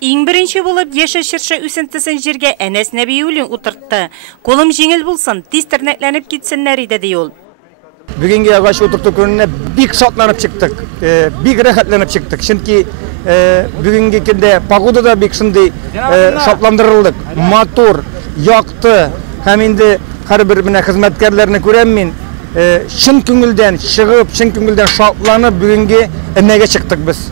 Иң беренче булып яшел шырша үсентесен җиргә Әнәс Нәбиуллин утыртты. Колым җиңел булсын, тиз тернәкләнеп китсеннәр иде ди ул. Бүгенге агач утырту көненә бик шатланып чыктык, бик рәхәтләнеп чыктык. Чөнки бүгенге көндә погода да бик шундый шатландырылдык, мотор, якты. Һәм инде һәрбер менә хезмәткәрләрне күрәм мин, шын күңелдән чыгып, шын күңелдән шатланып бүгенге эмәгә чыктык без.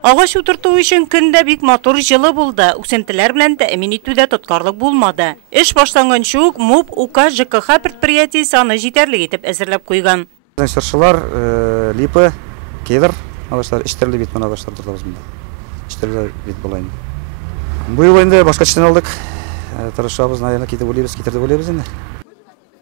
Агач утырту өчен көндә бик мотор җылы булды. Үсентеләр белән тәэмин итүдә тоткарлык булмады. Эш башланганчы ук МУП УК ЖКХ предприятиесе аны җитәрлек итеп әзерләп куйган. Сыршылар, липы, кедр, агачлар, иштерле бит мына агачлар турында монда. Иштерле бит булайын. Бу ел инде башка эштән алдык. Тырышабыз, наверное, китеп булабыз инде.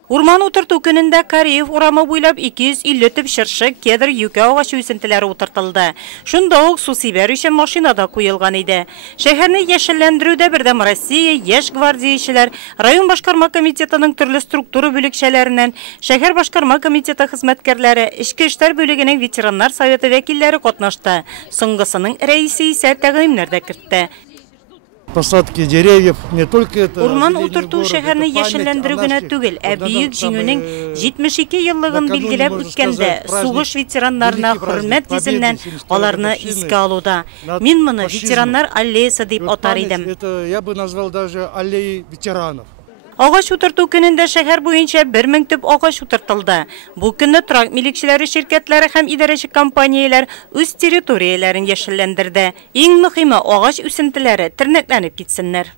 Урман утырту көнендә Кариев урамы буйлап 250 төп шыршы, кедр, юкә агачы үсентеләре утыртылды. Шунда ук су сибәр өчен машинада куелган иде. Шәһәрне яшелләндерүдә бердәм Россия яшь гвардиячеләр, район башкарма комитетының төрле структура бүлекчәләреннән, шәһәр башкарма комитеты хезмәткәрләре, Эчке эшләр бүлегенең ветераннар советы вәкилләре катнашты. Соңгысының рәисе исә тәкъдимнәрдә кертте. Посадки деревьев не только это. Урман утырту шәһәрне яшелләндерү генә түгел, бөек җиңүнең 72 еллыгын билгеләп үткәндә сугыш ветераннарына хөрмәт дисеннән аларны искә алуда. Мин моны ветераннар аллеясы дип атар идем. Я бы назвал даже аллеей ветеранов. Агач утырту көнендә шәһәр буенча 1000 төп агач утыртылды. Бу көнне торак милекчеләре ширкәтләре һәм идарәче компанияләр үз территорияләрен яшелләндерде. Иң мөһиме агач үсентеләре тернәкләнеп китсеннәр.